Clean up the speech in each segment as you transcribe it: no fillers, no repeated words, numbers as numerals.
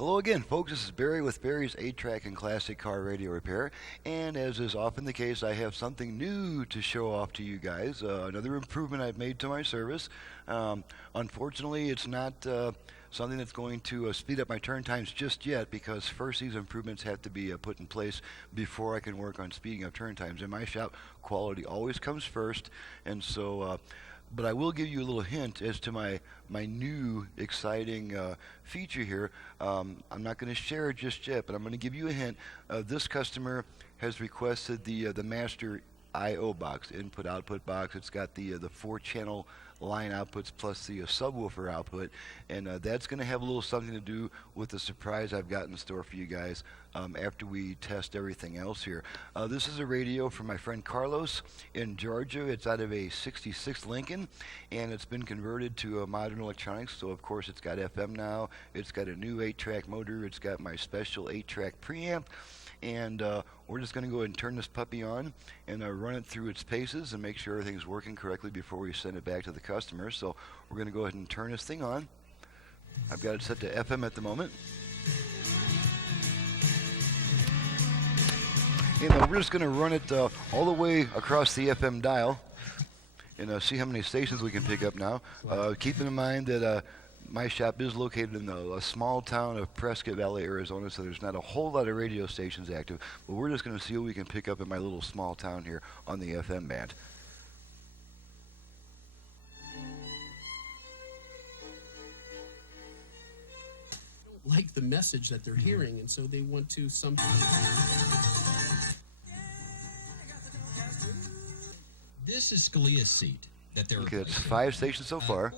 Hello again, folks. This is Barry with Barry's 8-Track and Classic Car Radio Repair. And as is often the case, I have something new to show off to you guys. Another improvement I've made to my service. Unfortunately, it's not something that's going to speed up my turn times just yet, because first these improvements have to be put in place before I can work on speeding up turn times. In my shop, quality always comes first, and so but I will give you a little hint as to my new exciting feature here. I'm not going to share it just yet, but I'm going to give you a hint. This customer has requested the master I/O box, input-output box. It's got the 4-channel line outputs plus the subwoofer output, and that's going to have a little something to do with the surprise I've got in store for you guys after we test everything else here. This is a radio from my friend Carlos in Georgia. It's out of a '66 Lincoln, and it's been converted to modern electronics. So of course it's got FM now. It's got a new 8-track motor. It's got my special 8-track preamp. And we're just going to go ahead and turn this puppy on and run it through its paces and make sure everything's working correctly before we send it back to the customer. So we're going to go ahead and turn this thing on. I've got it set to FM at the moment. And we're just going to run it all the way across the FM dial and see how many stations we can pick up now. Keeping in mind that my shop is located in a small town of Prescott Valley, Arizona, so there's not a whole lot of radio stations active, but we're just going to see what we can pick up in my little small town here on the FM band. Don't like the message that they're hearing, and so they want to somehow. This is Scalia's seat that they're. Okay, that's 5 stations so far.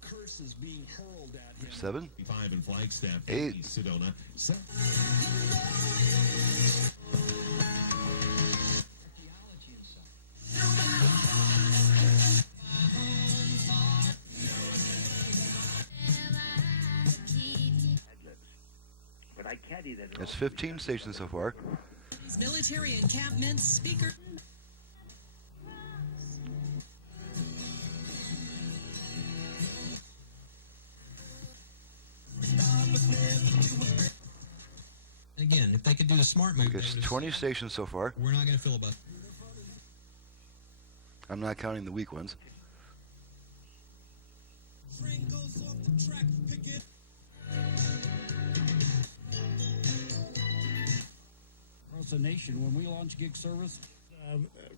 Curses being hurled at him. 7, 5 in Flagstaff, 8, Sedona. That's 15 stations so far. Military encampments, speaker. Again, if they could do a smart move, Okay, it's 20 stations so far. we're not going to filibuster. I'm not counting the weak ones. Across the nation, when we launch gig service,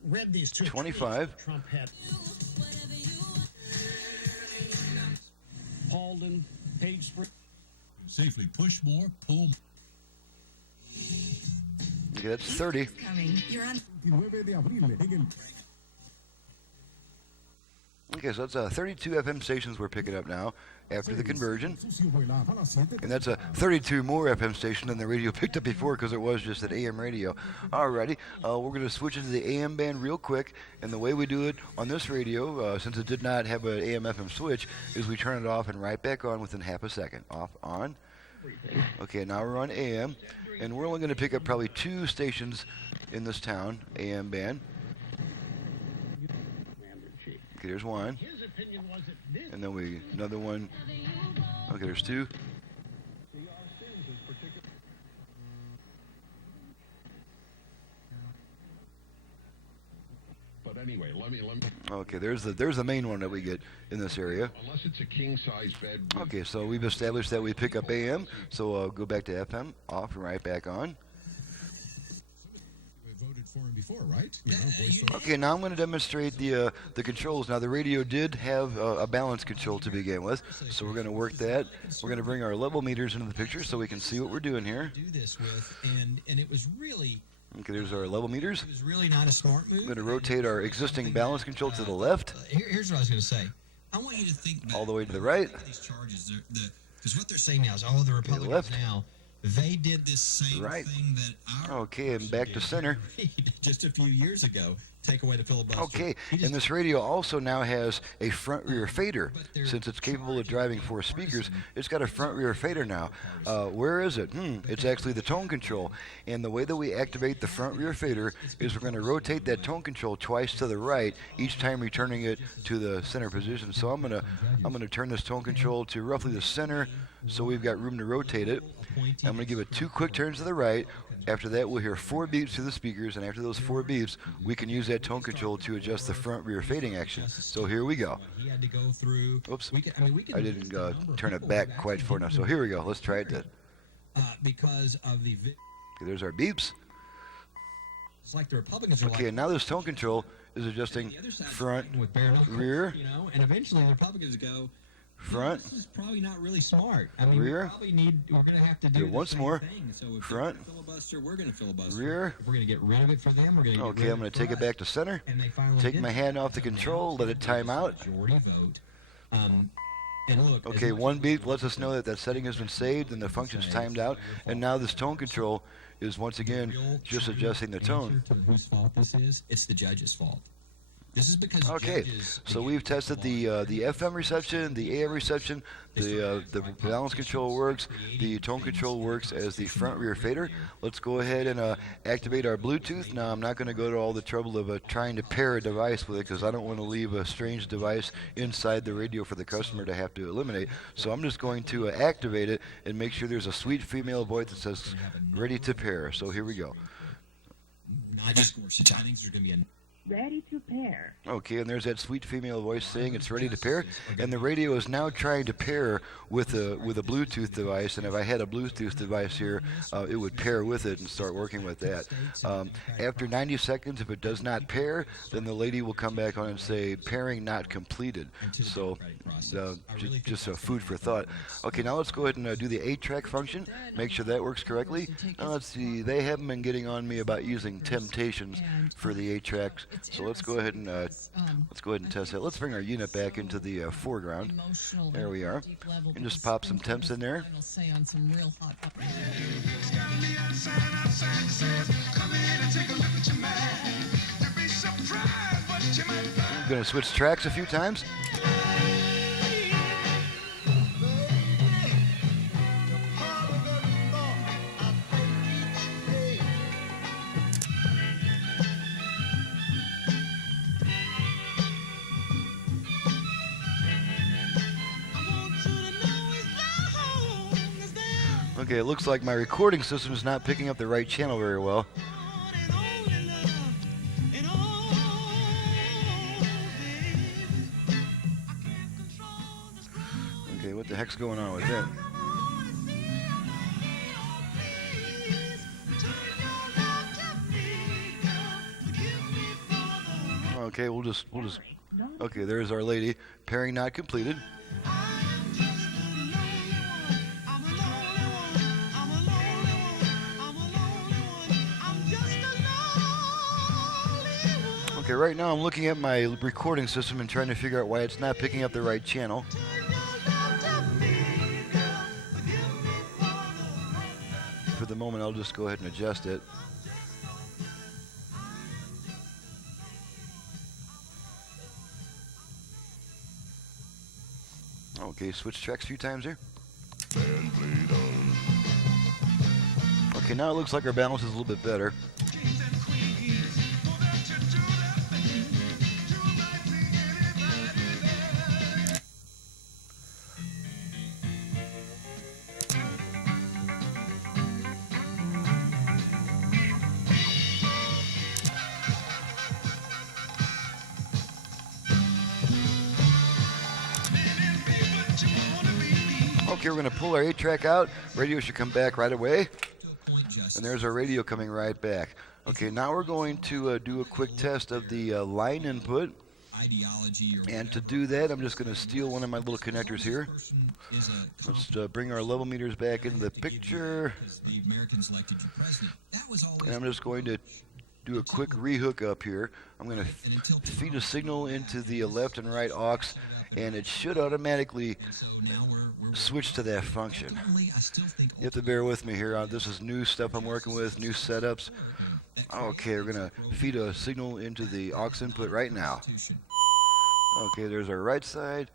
read these two 25. tweets Trump had. Paulden, Page Spring. Safely push more, pull. Okay, that's 30. Coming. You're on. Okay, so that's 32 FM stations we're picking up now after the conversion. And that's 32 more FM stations than the radio picked up before, because it was just an AM radio. Alrighty, we're going to switch into the AM band real quick. And the way we do it on this radio, since it did not have an AM FM switch, is we turn it off and right back on within half a second. Off, on. Okay, now we're on AM. And we're only going to pick up probably 2 stations in this town, AM band. Okay, there's 1. And then another one. Okay, there's 2. But anyway, let me. Okay, there's the main one that we get in this area. Unless it's a king-size bed. Okay, so we've established that we pick up AM, so go back to FM, off and right back on. We voted for him before, right? Okay, now I'm going to demonstrate the controls. Now the radio did have a balance control to begin with, so we're going to work that. We're going to bring our level meters into the picture so we can see what we're doing here. Do this with, and it was really. Okay, there's our level meters. It was really not a smart move. I'm going to rotate our existing balance control to the left. Here's what I was going to say. I want you to think back All the way to the right. These charges, because what they're saying now is all the Republicans left. now, they did this same Right. thing that our Okay, and back to center. just a few years ago take away the filibuster. Okay, He just- and this radio also now has a front-rear fader. But they're Since it's capable of charged driving with 4 speakers, partisan. it's got a front-rear fader now. Where is it? It's actually the tone control. And the way that we activate the front-rear fader is we're going to rotate that tone control twice to the right, each time returning it to the center position. So I'm gonna turn this tone control to roughly the center, so we've got room to rotate it. I'm going to give it 2 quick turns to the right. After that, we'll hear 4 beeps through the speakers, and after those 4 beeps, we can use that tone control to adjust the front-rear fading action. So here we go. He had to go through. Oops, We can I didn't turn it back quite far enough. So here we go. Let's try it. Because of the. Okay, there's our beeps. It's like the Republicans are Okay, like. and now this tone control is adjusting The other side's front, fighting with bare knuckles, rear, you know, and eventually the Republicans go. front, This is probably not really smart. I mean, rear. we're going to have to do Do the once same more. thing. So if Front. they're gonna filibuster, we're going to filibuster. Rear. If we're going to get rid of it for them, we're going to get Okay, rid I'm of going it to take for it us. back to center. And they finally Take did my that. hand off the So now control, it's let it gonna be time out. a majority vote. And look. as Okay, much 1 as beep we lets us know that that setting has been saved and the function's timed out. And now this tone control is once again real just true adjusting the tone. answer to whose fault this is, it's the judge's fault. This is because Okay, judges so we've tested the FM reception, the AM reception, the balance control works, the tone control works as the front rear fader. Let's go ahead and activate our Bluetooth. Now I'm not going to go to all the trouble of trying to pair a device with it because I don't want to leave a strange device inside the radio for the customer to have to eliminate. So I'm just going to activate it and make sure there's a sweet female voice that says ready to pair. So here we go. not just Gorsuch. I think there's going to be a Ready to pair. Okay, and there's that sweet female voice saying it's ready to pair, and the radio is now trying to pair with a Bluetooth device. And if I had a Bluetooth device here, it would pair with it and start working with that. After 90 seconds, if it does not pair, then the lady will come back on and say pairing not completed. So just food for thought. Okay, now let's go ahead and do the 8-track function. Make sure that works correctly. Now let's see. They haven't been getting on me about using Temptations for the 8 tracks. So let's go ahead and test that. Let's bring our unit back into the foreground. There we are. And just pop some temps in there. I'm going to switch tracks a few times. Okay, it looks like my recording system is not picking up the right channel very well. Okay, what the heck's going on with that? Okay, we'll just okay, there's our lady. Pairing not completed. Okay, right now I'm looking at my recording system and trying to figure out why it's not picking up the right channel. For the moment, I'll just go ahead and adjust it. Okay, switch tracks a few times here. Okay, now it looks like our balance is a little bit better. Okay, we're going to pull our 8-track out. Radio should come back right away. And there's our radio coming right back. Okay, now we're going to do a quick test of the line input. And to do that, I'm just going to steal one of my little connectors here. Let's bring our level meters back into the picture. And I'm just going to do a quick rehook up here. I'm going to feed a signal into the left and right aux, and it should automatically switch to that function. You have to bear with me here. This is new stuff I'm working with, new setups. Okay, we're going to feed a signal into the aux input right now. Okay, there's our right side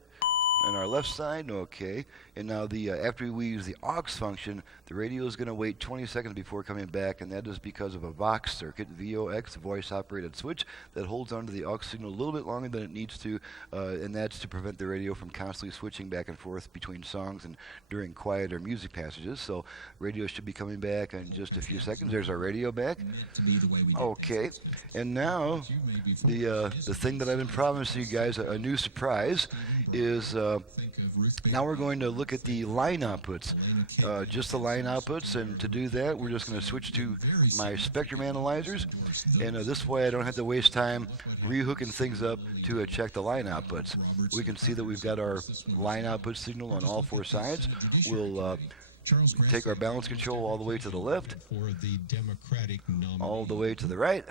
and our left side. Okay, and now the after we use the aux function, the radio is going to wait 20 seconds before coming back, and that is because of a VOX circuit, VOX, voice operated switch, that holds onto the aux signal a little bit longer than it needs to, and that's to prevent the radio from constantly switching back and forth between songs and during quieter music passages. So radio should be coming back in just a few seconds. There's our radio back. Okay, and now the thing that I've been promising you guys, a new surprise, is now we're going to look at the line outputs, just the line outputs, and to do that we're just going to switch to my spectrum analyzers, and this way I don't have to waste time rehooking things up to check the line outputs. We can see that we've got our line output signal on all four sides. We'll take our balance control all the way to the left, all the way to the right.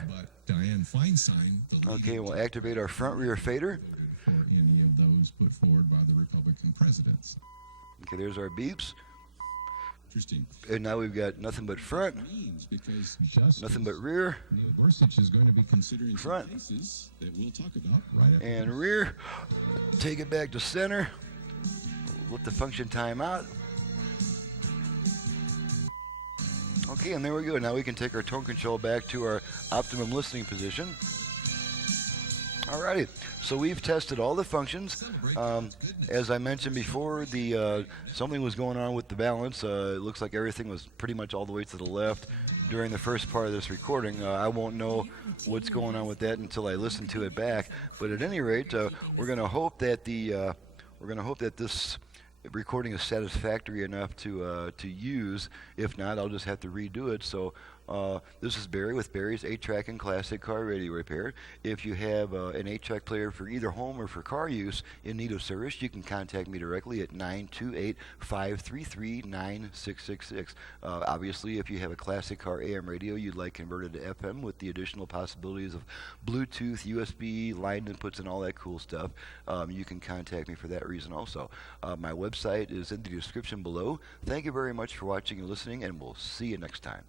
Okay, we'll activate our front rear fader. For any of those put forward by the Republican presidents. Okay, there's our beeps. Interesting. And now we've got nothing but front, Because nothing but rear, Neil Gorsuch is going to be considering front, some cases that we'll talk about right after and rear. Take it back to center. Let the function time out. Okay, and there we go. Now we can take our tone control back to our optimum listening position. Alrighty, so we've tested all the functions. As I mentioned before, something was going on with the balance. It looks like everything was pretty much all the way to the left during the first part of this recording. I won't know what's going on with that until I listen to it back. But at any rate, we're going to hope that this recording is satisfactory enough to use. If not, I'll just have to redo it. So this is Barry with Barry's 8-Track and Classic Car Radio Repair. If you have an 8-track player for either home or for car use in need of service, you can contact me directly at 928-533-9666. Obviously, if you have a classic car AM radio you'd like converted to FM with the additional possibilities of Bluetooth, USB, line inputs, and all that cool stuff, you can contact me for that reason also. My website is in the description below. Thank you very much for watching and listening, and we'll see you next time.